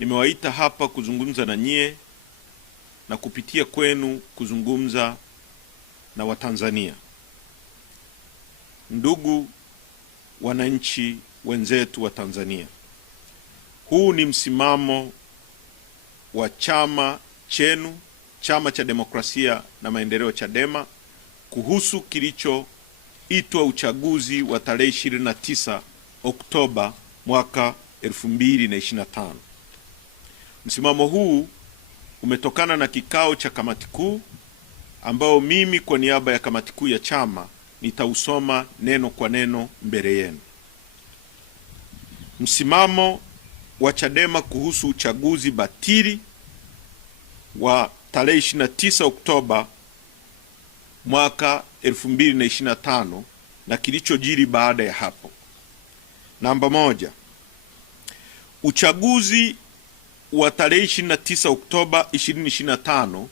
nimewaita hapa kuzungumza na nyie na kupitia kwenu kuzungumza na Watanzania. Ndugu wananchi wenzetu wa Tanzania, huu ni msimamo wa chama chenu, Chama cha Demokrasia na Maendeleo Chadema, kuhusu kilichoitwa uchaguzi wa tarehe 29 Oktoba mwaka 2025. Msimamo huu umetokana na kikao cha kamati kuu ambao mimi kwa niaba ya kamati kuu ya chama nitausoma neno kwa neno mbele yenu. Msimamo wa Chadema kuhusu uchaguzi batili wa tarehe 29 Oktoba mwaka 2025 na kilichojiri baada ya hapo. Namba 1. Uchaguzi wa tarehe 29 Oktoba 2025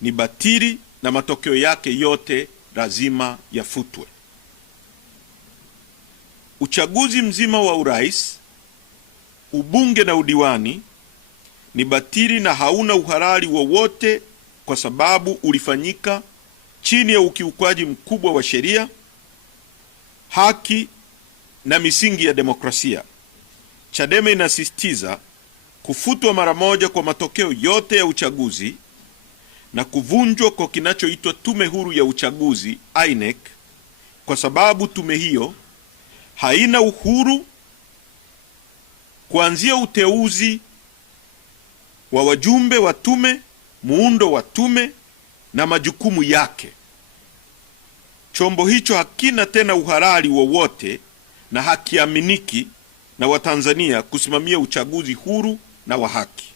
ni batili na matokeo yake yote lazima yafutwe. Uchaguzi mzima wa urais, ubunge na udiwani ni batili na hauna uhalali wowote kwa sababu ulifanyika chini ya ukiukwaji mkubwa wa sheria, haki na misingi ya demokrasia. Chadema inasisitiza kufutwa mara moja kwa matokeo yote ya uchaguzi na kuvunjwa kwa kinachoitwa Tume Huru ya Uchaguzi INEC, kwa sababu tume hiyo haina uhuru kuanzia uteuzi wa wajumbe wa tume, muundo wa tume na majukumu yake. Chombo hicho hakina tena uhalali wowote na hakiaminiki na Watanzania kusimamia uchaguzi huru na wa haki.